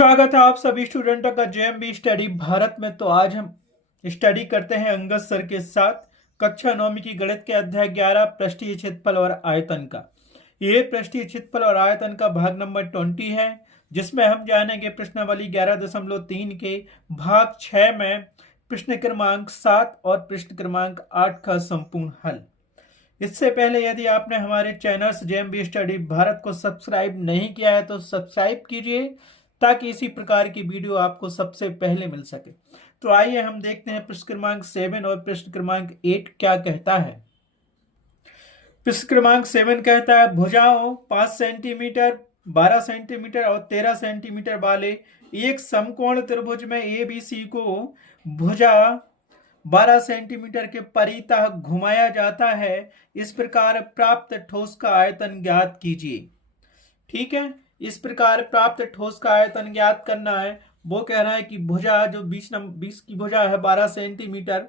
स्वागत है आप सभी स्टूडेंटों का जेएमबी स्टडी भारत में। तो आज हम स्टडी करते हैं अंगद सर के साथ कक्षा 9वीं की गणित के अध्याय 11 पृष्ठीय क्षेत्रफल और आयतन का। ये पृष्ठीय क्षेत्रफल और आयतन का भाग नंबर 20 है, जिसमें हम जानेंगे प्रश्नावली 11.3 के भाग 6 में प्रश्न क्रमांक 7 और प्रश्न क्रमांक 8 का संपूर्ण हल। इससे पहले यदि आपने हमारे चैनल जेएमबी स्टडी भारत को सब्सक्राइब नहीं किया है तो सब्सक्राइब कीजिए, ताकि इसी प्रकार की वीडियो आपको सबसे पहले मिल सके। तो आइए हम देखते हैं प्रश्न क्रमांक 7 और प्रश्न क्रमांक 8 क्या कहता है। प्रश्न क्रमांक 7 कहता है भुजाओं 5 सेंटीमीटर, 12 सेंटीमीटर और 13 सेंटीमीटर वाले एक समकोण त्रिभुज में ABC को भुजा 12 सेंटीमीटर के परितः घुमाया जाता है। इस प्रकार प्राप्त ठोस का आयतन ज्ञात कीजिए। ठीक है, इस प्रकार प्राप्त ठोस का आयतन ज्ञात करना है। वो कह रहा है कि भुजा जो 20 की भुजा है 12 सेंटीमीटर,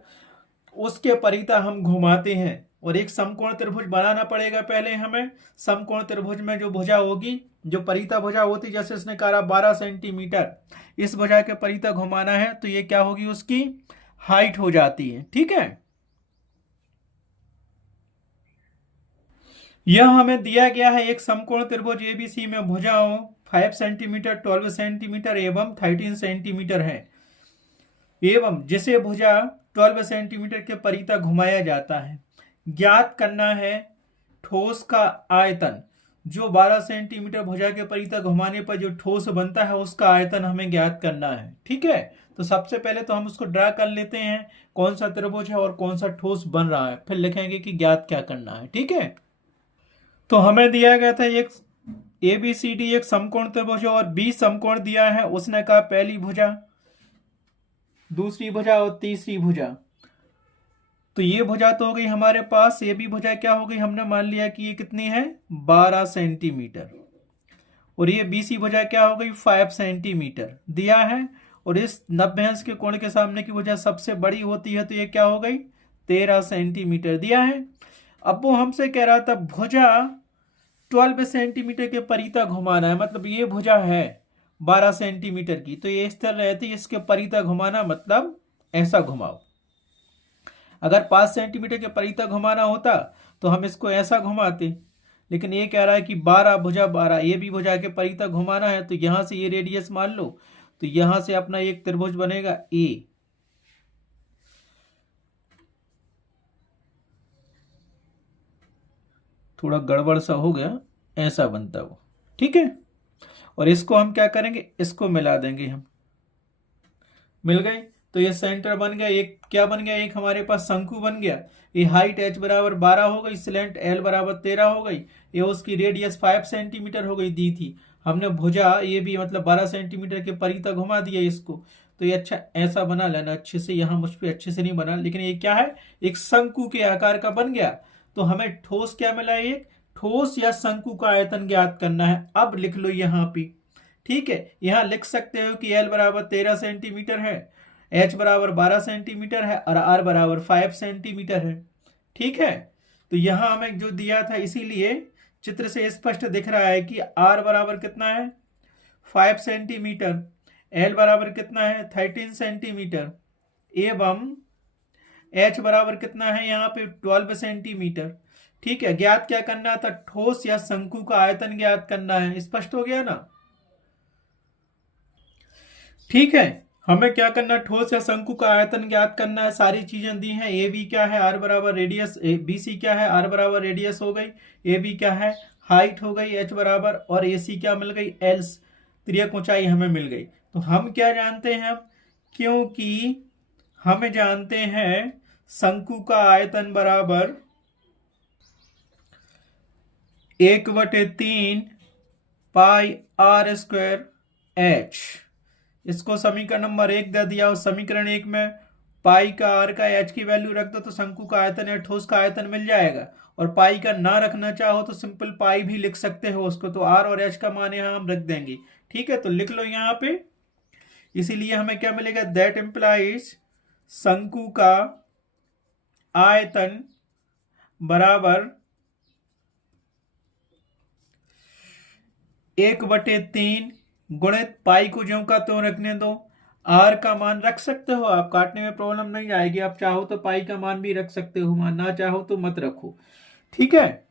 उसके परितः हम घुमाते हैं और एक समकोण त्रिभुज बनाना पड़ेगा। पहले हमें समकोण त्रिभुज में जो भुजा होगी, जो परितः भुजा होती, जैसे इसने कहा 12 सेंटीमीटर, इस भुजा के परितः घुमाना है तो ये क्या होगी, उसकी हाइट हो जाती है। ठीक है, यह हमें दिया गया है एक समकोण त्रिभुज एबीसी में भुजाओं 5 सेंटीमीटर, 12 सेंटीमीटर एवं 13 सेंटीमीटर है, एवं जिसे भुजा 12 सेंटीमीटर के परितः घुमाया जाता है। ज्ञात करना है ठोस का आयतन। जो 12 सेंटीमीटर भुजा के परितः घुमाने पर जो ठोस बनता है उसका आयतन हमें ज्ञात करना है। ठीक है, तो सबसे पहले तो हम उसको ड्रा कर लेते हैं, कौन सा त्रिभुज है और कौन सा ठोस बन रहा है, फिर लिखेंगे कि ज्ञात क्या करना है। ठीक है, तो हमें दिया गया था एक ABCD एक समकोण त्रिभुज और बी समकोण दिया है। उसने कहा पहली भुजा, दूसरी भुजा और तीसरी भुजा। तो ये भुजा तो हो गई हमारे पास, ये भी भुजा क्या हो गई, हमने मान लिया कि ये कितनी है 12 सेंटीमीटर, और ये BC भुजा क्या हो गई 5 सेंटीमीटर दिया है। और इस 90 अंश के कोण के सामने की भुजा सबसे बड़ी होती है, तो ये क्या हो गई 13 सेंटीमीटर दिया है। अब वो हमसे कह रहा था भुजा 12 सेंटीमीटर के परितः घुमाना है, मतलब ये भुजा है 12 सेंटीमीटर की, तो ये इस तरह रहती है, इसके परितः घुमाना मतलब ऐसा घुमाओ। अगर 5 सेंटीमीटर के परितः घुमाना होता तो हम इसको ऐसा घुमाते, लेकिन ये कह रहा है कि 12 भुजा 12, ये भी भुजा के परितः घुमाना है, तो यहां से ये रेडियस मान लो, तो यहां से अपना एक त्रिभुज बनेगा ए। थोड़ा गड़बड़ सा हो गया, ऐसा बनता वो। ठीक है, और इसको हम क्या करेंगे, इसको मिला देंगे हम, मिल गए, तो ये सेंटर बन गया। एक क्या बन गया, एक हमारे पास शंकु बन गया। ये हाइट h बराबर 12 हो गई, स्लैंट L बराबर 13 हो गई, ये उसकी रेडियस 5 सेंटीमीटर हो गई दी थी। हमने भुजा ये भी मतलब 12 सेंटीमीटर के परितः घुमा दिया इसको, तो ये अच्छा ऐसा बना लेना अच्छे से। यहाँ मुझ पर अच्छे से नहीं बना, लेकिन ये क्या है, एक शंकु के आकार का बन गया। तो हमें ठोस क्या मिला, एक ठोस या शंकु का आयतन ज्ञात करना है। अब लिख लो यहाँ पे। ठीक है, यहां लिख सकते हो कि L बराबर 13 सेंटीमीटर है, H बराबर 12 सेंटीमीटर है और R बराबर 5 सेंटीमीटर है। ठीक है, तो यहां हमें जो दिया था, इसीलिए चित्र से स्पष्ट दिख रहा है कि R बराबर कितना है 5 सेंटीमीटर, L बराबर कितना है 13 सेंटीमीटर, एवं H बराबर कितना है यहाँ पे 12 सेंटीमीटर। ठीक है, ज्ञात क्या करना था, ठोस या शंकु का आयतन ज्ञात करना है। स्पष्ट हो गया ना। ठीक है, हमें क्या करना, ठोस या शंकु का आयतन ज्ञात करना है। सारी चीजें दी हैं, ए बी क्या है, आर बराबर रेडियस, बी सी क्या है, आर बराबर रेडियस हो गई, ए बी क्या है हाइट हो गई एच बराबर, और ए सी क्या मिल गई एल, त्रियक ऊंचाई हमें मिल गई। तो हम क्या जानते हैं, क्योंकि हमें जानते हैं शंकु का आयतन बराबर 1/3 पाई आर स्क्वायर एच। इसको समीकरण नंबर 1 दे दिया, और समीकरण 1 में पाई का आर का एच की वैल्यू रख दो तो शंकु का आयतन या ठोस का आयतन मिल जाएगा। और पाई का ना रखना चाहो तो सिंपल पाई भी लिख सकते हो उसको, तो आर और एच का मान यहां हम रख देंगे। ठीक है, तो लिख लो यहां पे। इसीलिए हमें क्या मिलेगा, दैट इंप्लाइज शंकु का आयतन बराबर 1/3 गुणित पाई को ज्यों का त्यों रखने दो। आर का मान रख सकते हो आप, काटने में प्रॉब्लम नहीं आएगी। आप चाहो तो पाई का मान भी रख सकते हो, मान ना चाहो तो मत रखो, ठीक है।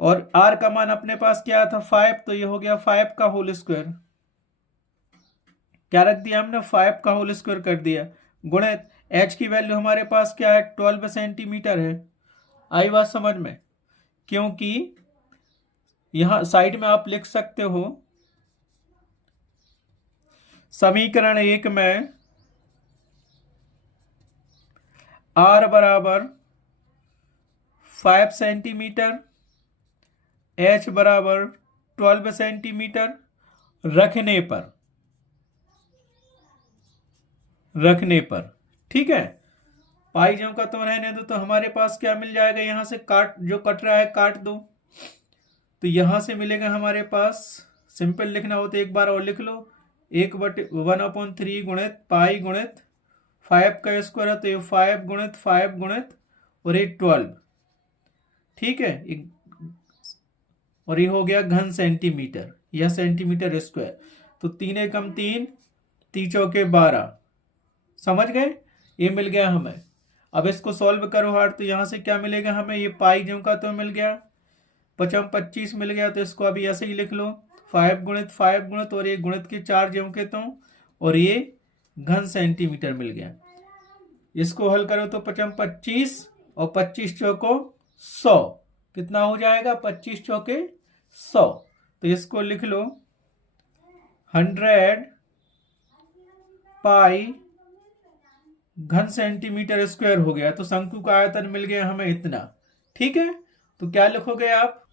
और आर का मान अपने पास क्या था 5, तो ये हो गया 5 का होल स्क्वायर। क्या रख दिया हमने, 5 का होल स्क्वायर कर दिया। गुणित एच की वैल्यू हमारे पास क्या है 12 सेंटीमीटर है। आई बात समझ में, क्योंकि यहां साइड में आप लिख सकते हो समीकरण 1 में आर बराबर 5 सेंटीमीटर, एच बराबर 12 सेंटीमीटर रखने पर, ठीक है। पाई ज्यों का त्यों रहने दो, तो हमारे पास क्या मिल जाएगा, यहां से काट, जो कट रहा है काट दो, तो यहां से मिलेगा हमारे पास, सिंपल लिखना हो तो एक बार और लिख लो, 1/3 गुणित पाई गुणित 5 का स्क्वायर है, तो ये 5 गुणित 5 गुणित और ये 12, ठीक है। और ये हो गया घन सेंटीमीटर या सेंटीमीटर स्क्वायर। तो 3 एकम 3, 3 चौके 12, समझ गए, ये मिल गया हमें। अब इसको सॉल्व करो हार्ड, तो यहां से क्या मिलेगा हमें, ये पाई ज्यों का तो मिल गया, 25 मिल गया, तो इसको अभी ऐसे ही लिख लो, 5 गुणित 5 गुणित और ये गुणित के 4 ज्यों के तो, और ये घन सेंटीमीटर मिल गया। इसको हल करो तो 25 और 25 चौको 100, कितना हो जाएगा 25 चौके 100, तो इसको लिख लो 100 पाई घन सेंटीमीटर स्क्वायर हो गया। तो शंकु का आयतन मिल गया हमें इतना, ठीक है। तो क्या लिखोगे आप,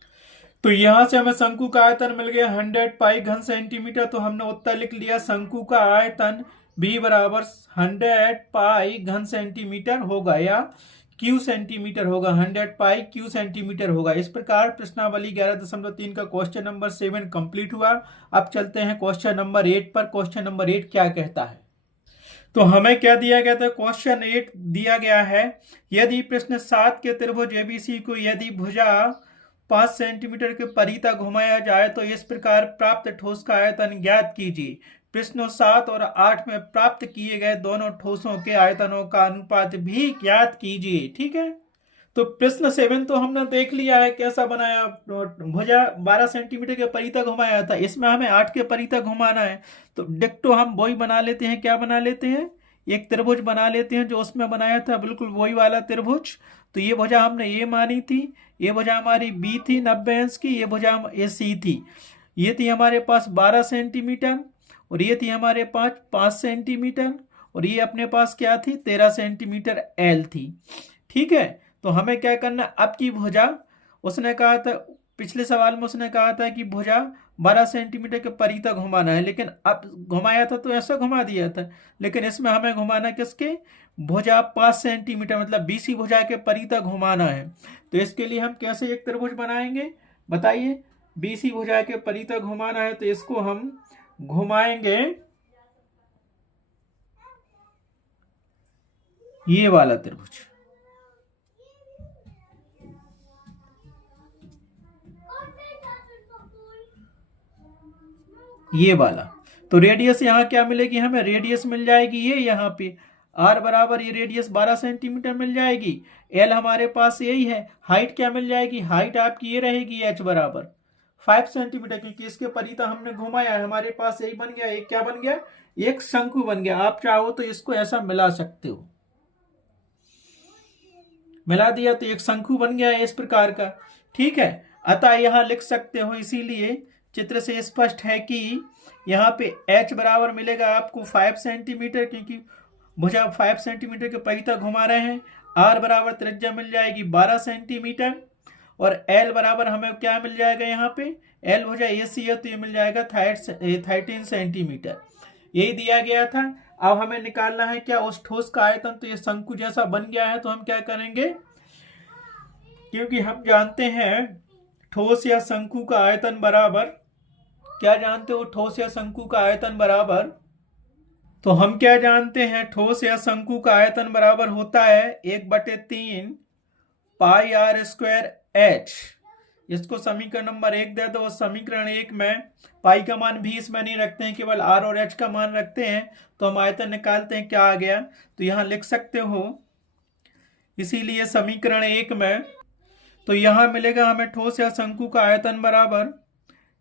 तो यहां से हमें शंकु का आयतन मिल गया 100 पाई घन सेंटीमीटर, तो हमने उत्तर लिख लिया शंकु का आयतन b बराबर 100 पाई घन सेंटीमीटर होगा, या क्यू सेंटीमीटर होगा, 100 पाई क्यू सेंटीमीटर होगा। इस प्रकार प्रश्नावली 11.3 का क्वेश्चन नंबर 7 कंप्लीट हुआ। अब चलते हैं क्वेश्चन नंबर 8 पर। क्वेश्चन नंबर 8 क्या कहता है, तो हमें क्या दिया गया था, क्वेश्चन 8 दिया गया है, यदि प्रश्न 7 के त्रिभुज एबीसी को यदि भुजा 5 सेंटीमीटर के परितः घुमाया जाए तो इस प्रकार प्राप्त ठोस का आयतन ज्ञात कीजिए। प्रश्नों 7 और 8 में प्राप्त किए गए दोनों ठोसों के आयतनों का अनुपात भी ज्ञात कीजिए, ठीक है। तो प्रश्न 7 तो हमने देख लिया है कैसा बनाया, भुजा 12 सेंटीमीटर के परितः घुमाया था, इसमें हमें 8 के परितः घुमाना है। तो डिक्टो हम वही बना लेते हैं, क्या बना लेते हैं, एक त्रिभुज बना लेते हैं जो उसमें बनाया था, बिल्कुल वही वाला त्रिभुज। तो ये भुजा हमने ए मानी थी, ये भुजा हमारी बी थी 90 अंश की, ये भुजा ये सी थी, ये थी हमारे पास 12 सेंटीमीटर, और ये थी हमारे पास 5 सेंटीमीटर, और ये अपने पास क्या थी 13 सेंटीमीटर एल थी, ठीक है। तो हमें क्या करना, अब की भुजा, उसने कहा था पिछले सवाल में, उसने कहा था कि भुजा 12 सेंटीमीटर के परितः घुमाना है, लेकिन अब घुमाया था तो ऐसा घुमा दिया था, लेकिन इसमें हमें घुमाना किसके, भुजा 5 सेंटीमीटर मतलब बीसी भुजा के परितः घुमाना है। तो इसके लिए हम कैसे एक त्रिभुज बनाएंगे बताइए, बीसी भुजा के परितः घुमाना है, तो इसको हम घुमाएंगे ये वाला त्रिभुज, ये वाला। तो रेडियस यहाँ क्या मिलेगी हमें, रेडियस मिल जाएगी ये यहाँ पे r बराबर ये रेडियस 12 सेंटीमीटर मिल जाएगी, l हमारे पास यही है, हाइट क्या मिल जाएगी, हाइट आपकी ये रहेगी h बराबर 5 सेंटीमीटर, क्योंकि इसके परितः हमने घुमाया है, हमारे पास यही बन गया, एक क्या बन गया, एक शंकु बन गया। आप चाहो तो इसको ऐसा मिला सकते हो, मिला दिया तो एक शंकु बन गया है इस प्रकार का, ठीक है। अतः यहां लिख सकते हो, इसीलिए चित्र से स्पष्ट है कि यहाँ पे h बराबर मिलेगा आपको 5 सेंटीमीटर, क्योंकि भुजा 5 सेंटीमीटर के परितः घुमा रहे हैं। r बराबर त्रिज्या मिल जाएगी 12 सेंटीमीटर, और l बराबर हमें क्या मिल जाएगा, यहाँ पे l भुजा AC है तो ये मिल जाएगा 13 सेंटीमीटर, यही दिया गया था। अब हमें निकालना है क्या, उस ठोस का आयतन। तो ये शंकु जैसा बन गया है, तो हम क्या करेंगे, क्योंकि हम जानते हैं ठोस या शंकु का आयतन बराबर, क्या जानते हो, ठोस या शंकु का आयतन बराबर, तो हम क्या जानते हैं, ठोस या शंकु का आयतन बराबर होता है 1/3 पाई r स्क्वायर h, इसको समीकरण नंबर 1 दे दो। समीकरण 1 में पाई का मान भी इसमें नहीं रखते हैं, केवल आर और एच का मान रखते हैं। तो हम आयतन निकालते हैं, क्या आ गया, तो यहाँ लिख सकते हो। इसीलिए समीकरण 1 में तो यहाँ मिलेगा हमें ठोस या शंकु का आयतन बराबर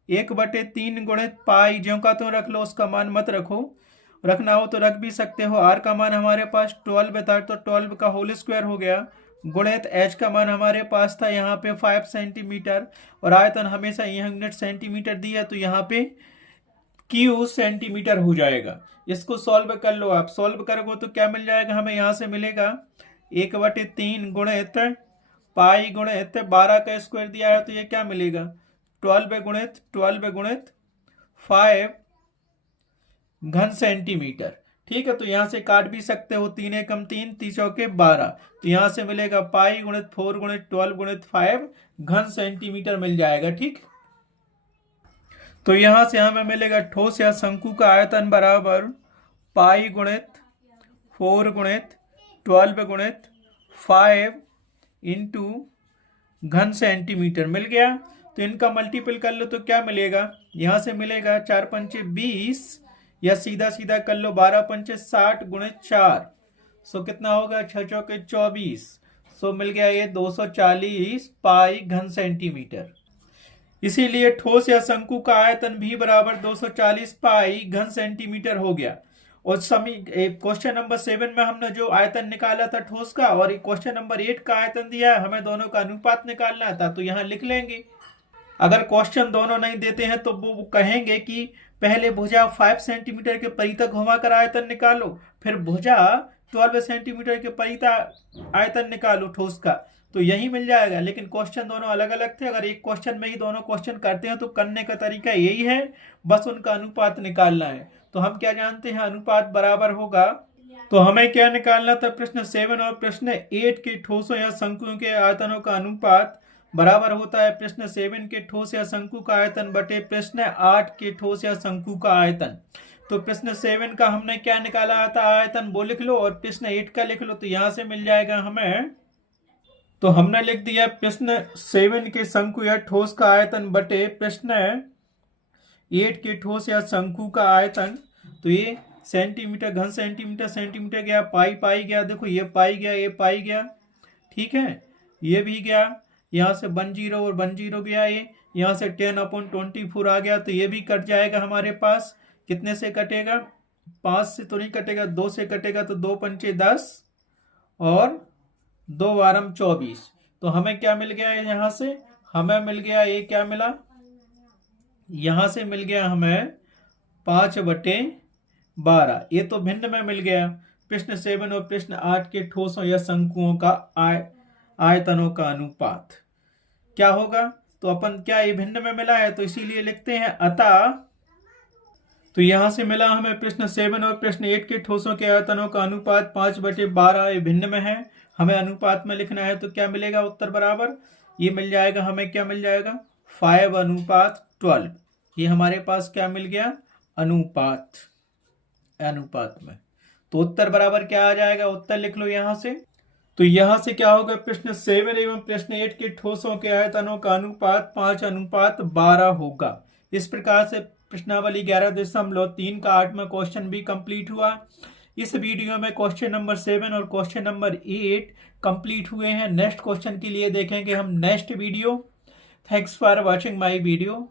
1/3 गुणित पाई, ज्यों का तो रख लो, उसका मान मत रखो, रखना हो तो रख भी सकते हो। आर का मान हमारे पास 12 था, तो 12 का होल स्क्वायर हो गया, गुणित एच का मान हमारे पास था यहाँ पे 5 सेंटीमीटर, और आयतन हमेशा यूनिट सेंटीमीटर दिया, तो यहाँ पे क्यू सेंटीमीटर हो जाएगा। इसको सॉल्व कर लो आप। सॉल्व करोगे तो क्या मिल जाएगा हमें, यहाँ से मिलेगा 1/3 गुणित पाई गुणित 12 का स्क्वायर दिया है, तो ये क्या मिलेगा 12 गुणित 5 घन सेंटीमीटर। ठीक है, तो यहां से काट भी सकते हो, 3 एकम 3, 3 चौके 12, तो यहां से मिलेगा पाई गुणित 4 गुणित 12 गुणित 5 घन सेंटीमीटर मिल जाएगा। ठीक, तो यहां से हमें मिलेगा ठोस या शंकु का आयतन बराबर पाई गुणित 4 गुणित 12 गुणित 5 इंटू घन सेंटीमीटर मिल गया। तो इनका मल्टीपल कर लो तो क्या मिलेगा, यहां से मिलेगा 4 पंचे 20, या सीधा सीधा कर लो 12 पंचे 60 गुणित 4, सो कितना होगा 6 चौके 24, सो मिल गया ये 240 पाई घन सेंटीमीटर। इसीलिए ठोस या शंकु का आयतन भी बराबर 240 पाई घन सेंटीमीटर हो गया। और क्वेश्चन नंबर 7 में हमने जो आयतन निकाला था ठोस का, और क्वेश्चन नंबर 8 का आयतन दिया है, हमें दोनों का अनुपात निकालना था, तो यहाँ लिख लेंगे। अगर क्वेश्चन दोनों नहीं देते हैं तो वो कहेंगे कि पहले भुजा 5 सेंटीमीटर के परितक घुमाकर आयतन निकालो, फिर भुजा 12 सेंटीमीटर के परितक आयतन निकालो ठोस का, तो यही मिल जाएगा। लेकिन क्वेश्चन दोनों अलग अलग थे, अगर एक क्वेश्चन में ही दोनों क्वेश्चन करते हैं तो करने का तरीका यही है, बस उनका अनुपात निकालना है। तो हम क्या जानते हैं, अनुपात बराबर होगा, तो हमें क्या निकालना था, प्रश्न 7 और प्रश्न 8 के ठोसों या शंकुओं के आयतनों का अनुपात बराबर होता है प्रश्न 7 के ठोस या शंकु का आयतन बटे प्रश्न 8 के ठोस या शंकु का आयतन। तो प्रश्न 7 का हमने क्या निकाला था आयतन, वो लिख लो, और प्रश्न 8 का लिख लो, तो यहां से मिल जाएगा हमें। तो हमने लिख दिया प्रश्न 7 के शंकु या ठोस का आयतन बटे प्रश्न 8 के ठोस या शंकु का आयतन। तो ये सेंटीमीटर घन सेंटीमीटर, सेंटीमीटर गया, पाई पाई गया, देखो ये पाई गया, ये पाई गया, ठीक है, ये भी गया, यहाँ से 10 और 10 गया, ये यहाँ से 10/24 आ गया, तो ये भी कट जाएगा हमारे पास। कितने से कटेगा, 5 से तो नहीं कटेगा, 2 से कटेगा, तो 2 पंचे 10 और 2 बारम 24। तो हमें क्या मिल गया है, यहाँ से हमें मिल गया, ये क्या मिला, यहाँ से मिल गया हमें 5/12। ये तो भिन्न में मिल गया। प्रश्न 7 और प्रश्न 8 के ठोसों या शंकुओं का आयतनों का अनुपात क्या होगा, तो अपन क्या ये भिन्न में मिला है, तो इसीलिए लिखते हैं अतः। तो यहां से मिला हमें प्रश्न 7 और प्रश्न 8 के ठोसों के आयतनों का अनुपात 5/12, ये भिन्न में है, हमें अनुपात में लिखना है, तो क्या मिलेगा उत्तर बराबर, ये मिल जाएगा हमें, क्या मिल जाएगा 5:12। ये हमारे पास क्या मिल गया, अनुपात में। तो उत्तर बराबर क्या आ जाएगा, उत्तर लिख लो यहां से। तो यहां से क्या होगा, प्रश्न 7 एवं प्रश्न 8 के ठोसों के आयतनों का अनुपात 5:12 होगा। इस प्रकार से प्रश्नावली 11.3 का 8वां क्वेश्चन भी कंप्लीट हुआ। इस वीडियो में क्वेश्चन नंबर 7 और क्वेश्चन नंबर 8 कंप्लीट हुए हैं। नेक्स्ट क्वेश्चन के लिए देखेंगे हम next video. Thanks for watching my video.